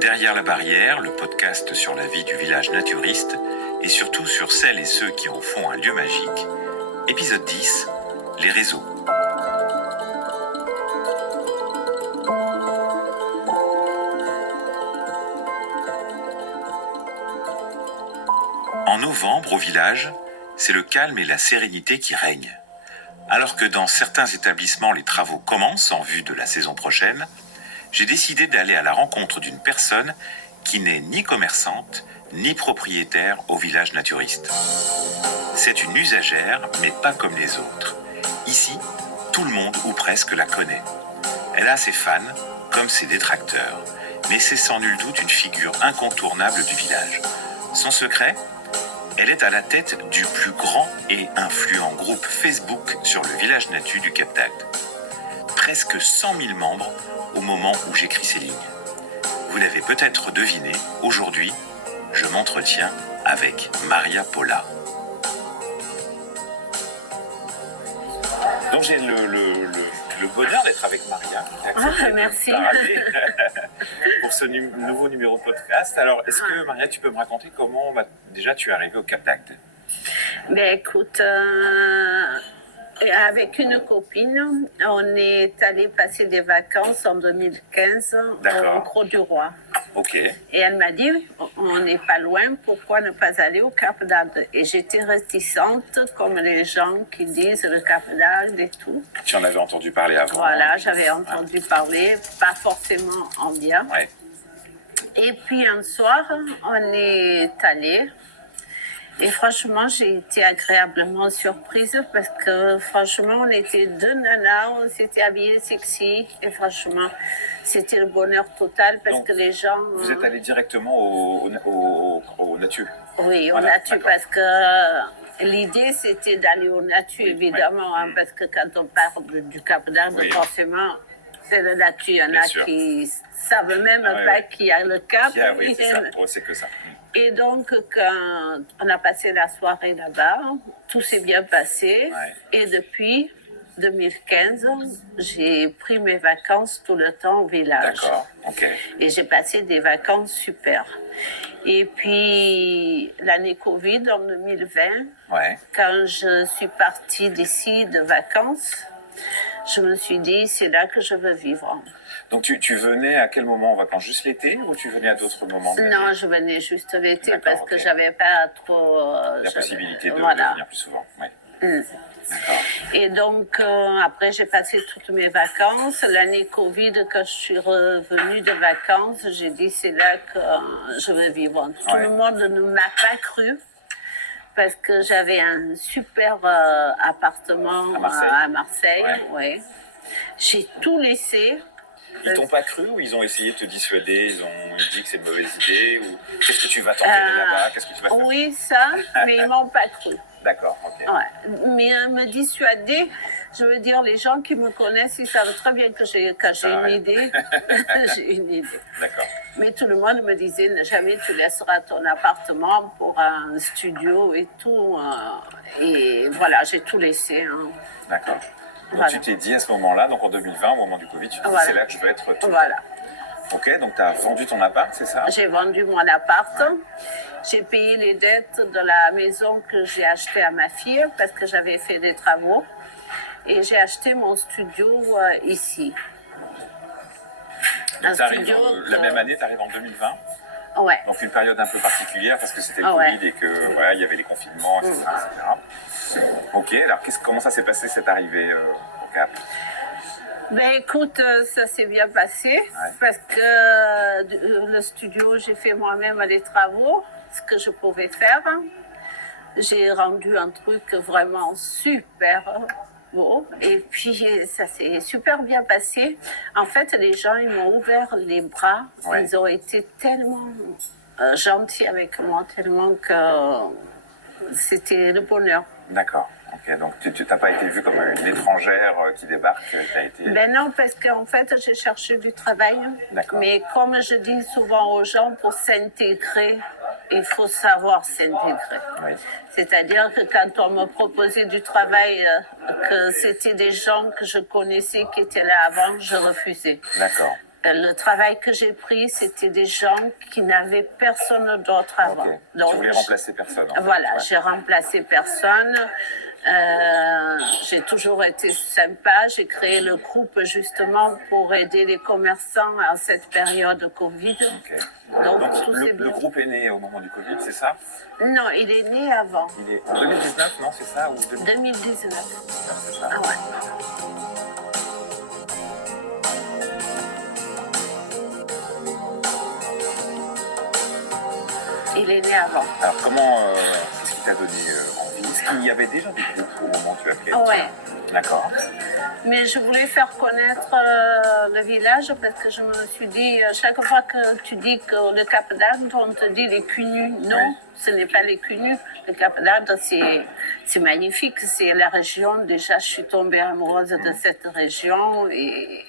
Derrière la barrière, le podcast sur la vie du village naturiste et surtout sur celles et ceux qui en font un lieu magique. Épisode 10, les réseaux. En novembre, au village, c'est le calme et la sérénité qui règnent. Alors que dans certains établissements, les travaux commencent en vue de la saison prochaine, j'ai décidé d'aller à la rencontre d'une personne qui n'est ni commerçante, ni propriétaire au village naturiste. C'est une usagère, mais pas comme les autres. Ici, tout le monde ou presque la connaît. Elle a ses fans, comme ses détracteurs, mais c'est sans nul doute une figure incontournable du village. Son secret ? Elle est à la tête du plus grand et influent groupe Facebook sur le village natu du Cap d'Agde. Presque 100 000 membres au moment où j'écris ces lignes. Vous l'avez peut-être deviné, aujourd'hui, je m'entretiens avec Maria Paula. Donc j'ai le bonheur d'être avec Maria. Merci. Pour ce nouveau numéro de podcast. Alors, est-ce que Maria, tu peux me raconter comment déjà tu es arrivée au Cap d'Agde ? Écoute, avec une copine, on est allé passer des vacances en 2015 au Grau-du-Roi. Ok. Et elle m'a dit, on n'est pas loin, pourquoi ne pas aller au Cap d'Agde ? Et j'étais réticente, comme les gens qui disent le Cap d'Agde et tout. Tu en avais entendu parler avant ? Voilà, j'avais entendu parler, pas forcément en bien. Ouais. Et puis un soir, on est allé. Et franchement, j'ai été agréablement surprise parce que franchement, on était deux nanas, on s'était habillés sexy et franchement, c'était le bonheur total parce que les gens... Vous êtes allés directement au Natu ? Oui, voilà, au Natu parce que l'idée c'était d'aller au Natu évidemment, parce que quand on parle du Cap d'Agde, forcément, c'est le Natu. Il y en a qui savent même pas qu'il y a le Cap. Oui, c'est ça, c'est que ça. Et donc, quand on a passé la soirée là-bas, tout s'est bien passé. Ouais. Et depuis 2015, j'ai pris mes vacances tout le temps au village. D'accord, ok. Et j'ai passé des vacances super. Et puis, l'année Covid, en 2020, quand je suis partie d'ici de vacances, je me suis dit, c'est là que je veux vivre. Donc tu venais à quel moment en vacances ? Juste l'été ou tu venais à d'autres moments ? Non, je venais juste l'été parce que j'avais pas trop... la possibilité de venir plus souvent. Ouais. D'accord. Et donc, après, j'ai passé toutes mes vacances. L'année Covid, quand je suis revenue de vacances, j'ai dit, c'est là que je veux vivre. Tout le monde ne m'a pas cru parce que j'avais un super appartement à Marseille. Ouais. J'ai tout laissé. Ils t'ont pas cru ou ils ont essayé de te dissuader ? Ils ont dit que c'est une mauvaise idée ou qu'est-ce que tu vas tenter là-bas ? Qu'est-ce que tu vas faire ? Oui, ça, mais ils m'ont pas cru. D'accord, ok. Ouais. Mais me dissuader, je veux dire, les gens qui me connaissent, ils savent très bien que quand j'ai une idée, j'ai une idée. D'accord. Mais tout le monde me disait, jamais tu laisseras ton appartement pour un studio et tout. Et voilà, j'ai tout laissé. Hein. D'accord. Donc tu t'es dit à ce moment-là, donc en 2020, au moment du Covid, tu te dis c'est là que je veux être tout. Voilà. Ok, donc tu as vendu ton appart, c'est ça ? J'ai vendu mon appart. Ouais. J'ai payé les dettes de la maison que j'ai achetée à ma fille parce que j'avais fait des travaux. Et j'ai acheté mon studio ici. Donc la même année, tu arrives en 2020 ? Ouais. Donc une période un peu particulière parce que c'était le Covid et que il y avait les confinements, etc. Ok, alors comment ça s'est passé cette arrivée au Cap ? Écoute, ça s'est bien passé parce que le studio, j'ai fait moi-même les travaux, ce que je pouvais faire. J'ai rendu un truc vraiment super beau et puis ça s'est super bien passé. En fait, les gens, ils m'ont ouvert les bras. Ils ont été tellement gentils avec moi, tellement que c'était le bonheur. D'accord. Ok, donc tu n'as pas été vue comme une étrangère qui débarque, tu as été... Non, parce qu'en fait, j'ai cherché du travail. D'accord. Mais comme je dis souvent aux gens, pour s'intégrer, il faut savoir s'intégrer. Oui. C'est-à-dire que quand on me proposait du travail, que c'était des gens que je connaissais qui étaient là avant, je refusais. D'accord. Le travail que j'ai pris, c'était des gens qui n'avaient personne d'autre avant. Ok. Donc, Tu voulais remplacer personne. En fait. voilà, Ouais. j'ai remplacé personne. J'ai toujours été sympa. J'ai créé le groupe justement pour aider les commerçants à cette période de Covid. Ok. Donc, Donc tout s'est le bien. groupe est né au moment du Covid, c'est ça? Non, il est né avant. Il est en 2019, non, c'est ça, ou 2019. c'est ça. Ah ouais. Il est né avant. Alors comment, qu'est-ce qui t'a donné envie? Est-ce qu'il y avait déjà des groupes au moment où tu as créé? Ouais. D'accord. Mais je voulais faire connaître le village parce que je me suis dit, chaque fois que tu dis que le Cap d'Agde, on te dit les cunus. Non, Oui. ce n'est pas les cunus. Le Cap d'Agde, c'est magnifique. C'est la région. Déjà, je suis tombée amoureuse de cette région. Et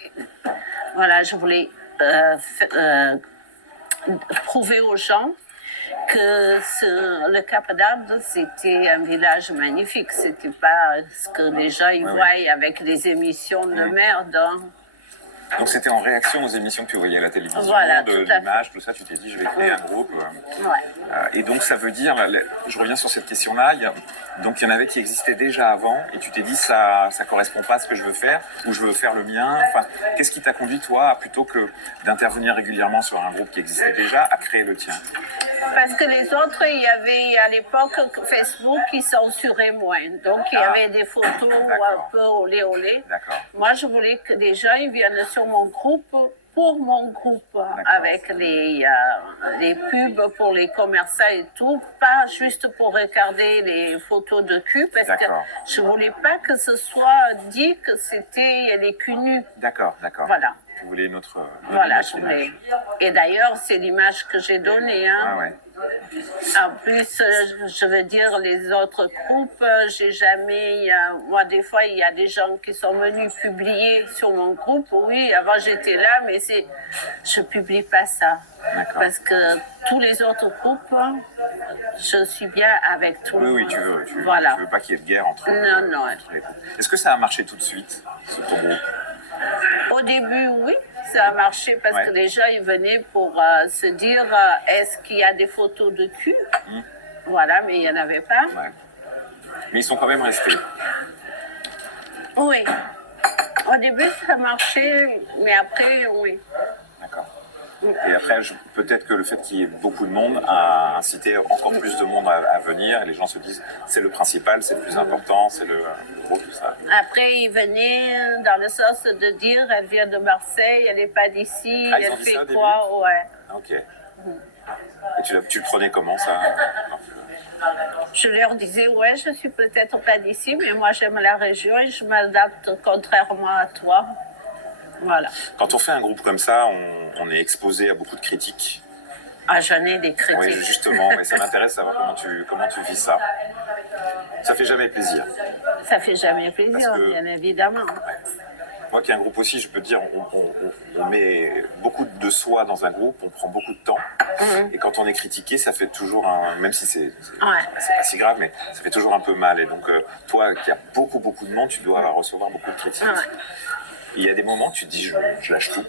voilà, je voulais prouver aux gens que le Cap d'Agde, c'était un village magnifique. C'était pas ce que les gens y voient avec les émissions de merde. Hein. Donc c'était en réaction aux émissions que tu voyais à la télévision, Voilà, de tout à l'image, tout ça, tu t'es dit je vais créer un groupe. Ouais. Et donc ça veut dire, je reviens sur cette question-là, donc il y en avait qui existaient déjà avant, et tu t'es dit ça correspond pas à ce que je veux faire, ou je veux faire le mien. Enfin, qu'est-ce qui t'a conduit toi, plutôt que d'intervenir régulièrement sur un groupe qui existait déjà, à créer le tien? Parce que les autres, il y avait à l'époque Facebook qui censurait moins. Donc il y avait des photos un peu olé olé. D'accord. Moi, je voulais que les gens ils viennent sur mon groupe pour mon groupe, avec les pubs pour les commerçants et tout, pas juste pour regarder les photos de cul, parce que je voulais pas que ce soit dit que c'était les culs nus. D'accord, d'accord. Voilà. Tu voulais une autre Voilà, je voulais. Et d'ailleurs, c'est l'image que j'ai donnée. Hein. Ah ouais. En plus, je veux dire, les autres groupes, j'ai jamais... moi, des fois, il y a des gens qui sont venus publier sur mon groupe. Oui, avant, j'étais là, mais je publie pas ça. Parce que tous les autres groupes, je suis bien avec tout le monde. Oui, tu veux pas qu'il y ait de guerre entre Non, non. entre les groupes. Est-ce que ça a marché tout de suite, ton groupe? Au début, oui, ça a marché parce que les gens ils venaient pour se dire est-ce qu'il y a des photos de cul? Voilà, mais il n'y en avait pas. Ouais. Mais ils sont quand même restés. Oui. Au début, ça marchait, mais après, oui. D'accord. Et après, peut-être que le fait qu'il y ait beaucoup de monde a incité encore plus de monde à venir. Et les gens se disent, c'est le principal, c'est le plus important, c'est le gros, tout ça. Après, ils venaient dans le sens de dire, elle vient de Marseille, elle n'est pas d'ici, elle fait quoi? Ouais. Ok. Et tu le prenais comment, ça? Je leur disais, ouais, je suis peut-être pas d'ici, mais moi j'aime la région et je m'adapte contrairement à toi. Voilà. Quand on fait un groupe comme ça, on est exposé à beaucoup de critiques. Ah, j'en ai des critiques. Oui, justement, mais ça m'intéresse de savoir comment tu vis ça. Ça fait jamais plaisir. Ça fait jamais plaisir, bien évidemment. Moi qui ai un groupe aussi, je peux te dire, on met beaucoup de soi dans un groupe, on prend beaucoup de temps. Et quand on est critiqué, ça fait toujours même si c'est pas si grave, mais ça fait toujours un peu mal. Et donc, toi qui as beaucoup de monde, tu dois recevoir beaucoup de critiques. Il y a des moments où tu te dis, je lâche tout.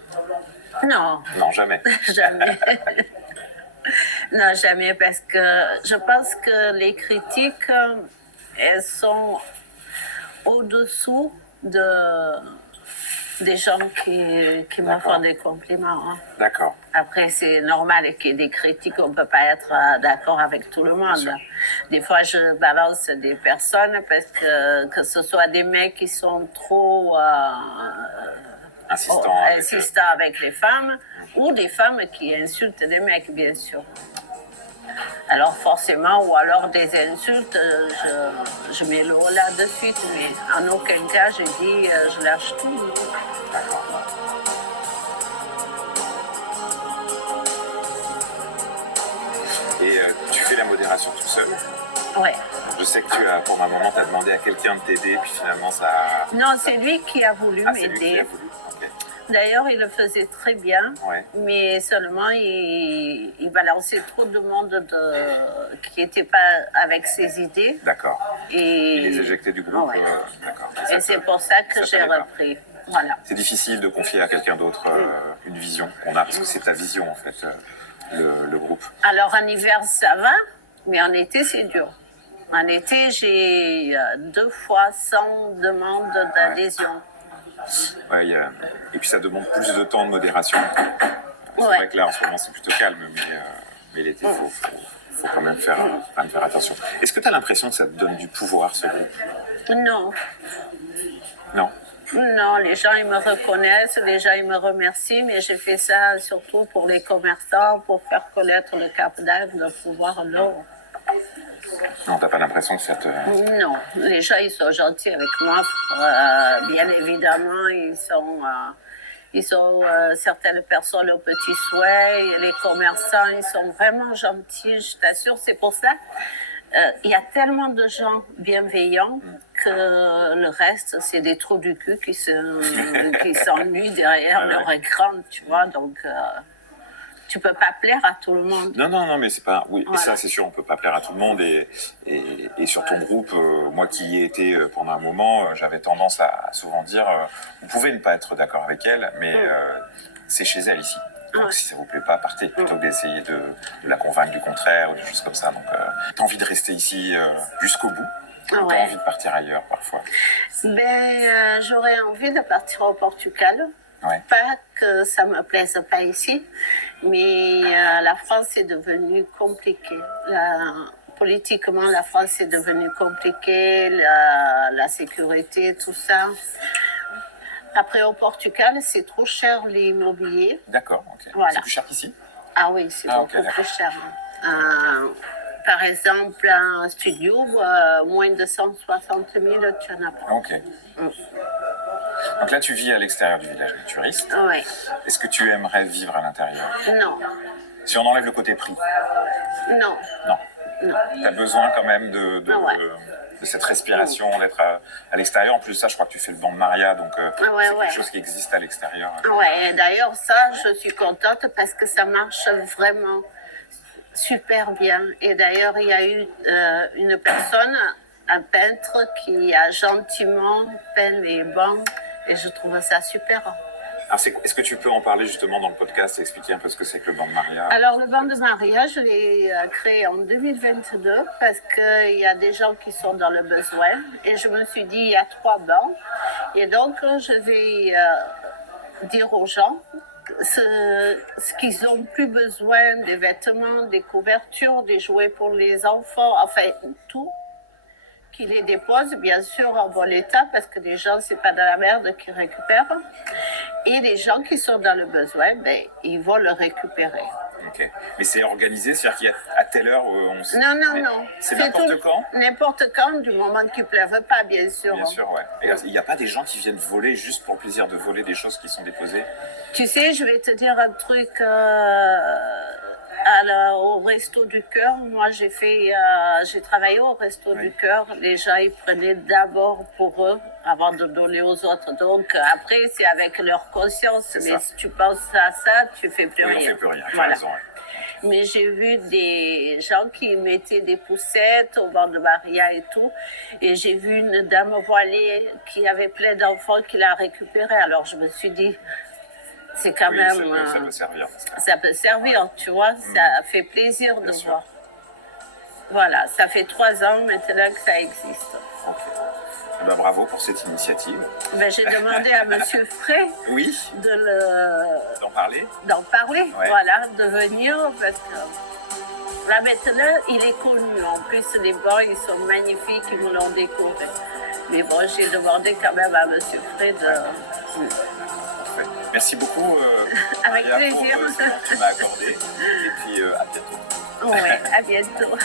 Non. Non, jamais. Jamais. Non, jamais, parce que je pense que les critiques, elles sont au-dessous des gens qui me font des compliments. Hein. D'accord. Après, c'est normal qu'il y ait des critiques, on ne peut pas être d'accord avec tout le monde. Des fois, je balance des personnes parce que ce soit des mecs qui sont trop insistants avec les femmes, ou des femmes qui insultent les mecs, bien sûr. Alors forcément, ou alors des insultes, je mets le haut là de suite, mais en aucun cas je dis je lâche tout. Et tu fais la modération tout seul? Ouais. Je sais que pour ma maman, tu as demandé à quelqu'un de t'aider, puis finalement ça... Non, c'est lui qui a voulu m'aider. C'est lui qui a voulu. D'ailleurs, il le faisait très bien, mais seulement il balançait trop de monde qui n'était pas avec ses idées. D'accord. Et il les éjectait du groupe. D'accord. Et c'est pour ça que j'ai repris. Voilà. C'est difficile de confier à quelqu'un d'autre une vision qu'on a, parce que c'est ta vision en fait, le groupe. Alors en hiver ça va, mais en été c'est dur. En été j'ai 2 fois 100 demandes d'adhésion. Ouais, et puis ça demande plus de temps de modération. C'est Ouais. vrai que là en ce moment c'est plutôt calme, mais l'été faut quand même faire attention. Est-ce que tu as l'impression que ça te donne du pouvoir ce groupe? Non. Non. Non, les gens ils me reconnaissent, les gens ils me remercient, mais j'ai fait ça surtout pour les commerçants, pour faire connaître le Cap d'Agde, le pouvoir l'eau. Non, t'as pas l'impression que ça te... Non, les gens ils sont gentils avec moi, bien évidemment, ils sont certaines personnes au petit souhait, et les commerçants ils sont vraiment gentils, je t'assure, c'est pour ça. Il y a tellement de gens bienveillants que le reste, c'est des trous du cul qui s'ennuient derrière leur écran, tu vois. Donc, tu peux pas plaire à tout le monde. Non, mais c'est pas... Oui, Voilà. ça c'est sûr, on peut pas plaire à tout le monde. Et sur ton groupe, moi qui y ai été pendant un moment, j'avais tendance à souvent dire, vous pouvez ne pas être d'accord avec elle, mais c'est chez elle ici. Donc si ça vous plaît pas, partez, plutôt que d'essayer de la convaincre du contraire ou des choses comme ça. Donc t'as envie de rester ici jusqu'au bout, ou t'as envie de partir ailleurs parfois? J'aurais envie de partir au Portugal. Ouais. Pas que ça me plaise pas ici, mais la France est devenue compliquée. Politiquement, la France est devenue compliquée, la sécurité, tout ça. Après, au Portugal, c'est trop cher l'immobilier. D'accord, ok. Voilà. C'est plus cher qu'ici? Ah oui, c'est beaucoup plus cher. Par exemple, un studio, moins de 160 000, tu en as pas. Ok. Donc là, tu vis à l'extérieur du village naturiste. Oui. Est-ce que tu aimerais vivre à l'intérieur? Non. Si on enlève le côté prix? Non. Non. Non. Tu as besoin quand même de cette respiration, d'être à l'extérieur. En plus de ça, je crois que tu fais le banc de Maria, donc c'est quelque chose qui existe à l'extérieur. Ouais, d'ailleurs, ça, je suis contente parce que ça marche vraiment super bien. Et d'ailleurs, il y a eu une personne, un peintre, qui a gentiment peint les bancs et je trouve ça super. Alors, est-ce que tu peux en parler justement dans le podcast et expliquer un peu ce que c'est que le banc de Maria? Alors, le banc de Maria, je l'ai créé en 2022 parce qu'il y a des gens qui sont dans le besoin. Et je me suis dit, il y a 3 bancs. Et donc, je vais dire aux gens ce qu'ils ont plus besoin, des vêtements, des couvertures, des jouets pour les enfants, enfin, tout. Qui les déposent, bien sûr, en bon état, parce que les gens, c'est pas de la merde qu'ils récupèrent. Et les gens qui sont dans le besoin, ils vont le récupérer. Ok. Mais c'est organisé, c'est-à-dire qu'à telle heure, on sait... Non. C'est n'importe quand? N'importe quand, du moment qu'il ne pleuve pas, bien sûr. Bien sûr, ouais. Et il n'y a pas des gens qui viennent voler juste pour le plaisir de voler des choses qui sont déposées? Tu sais, je vais te dire un truc... au Resto du Cœur, moi j'ai travaillé au Resto du Cœur. Les gens ils prenaient d'abord pour eux avant de donner aux autres. Donc après c'est avec leur conscience. Mais si tu penses à ça, tu fais plus rien. On fait plus rien. Voilà. Raison, ouais. Mais j'ai vu des gens qui mettaient des poussettes au banc de Maria et tout. Et j'ai vu une dame voilée qui avait plein d'enfants qui l'a récupérée. Alors je me suis dit, c'est quand même... Ça peut servir. Ça peut servir, tu vois, ça fait plaisir de voir. Voilà, ça fait 3 ans maintenant que ça existe. Okay. Bravo pour cette initiative. J'ai demandé à Monsieur Frey d'en parler. Voilà, de venir, parce que là maintenant, il est connu. En plus, les bancs, ils sont magnifiques, ils me l'ont décoré. Mais bon, j'ai demandé quand même à Monsieur Frey de... Merci beaucoup, avec Maria, plaisir. pour ce que tu m'as accordé. Et puis, à bientôt. Oui, à bientôt.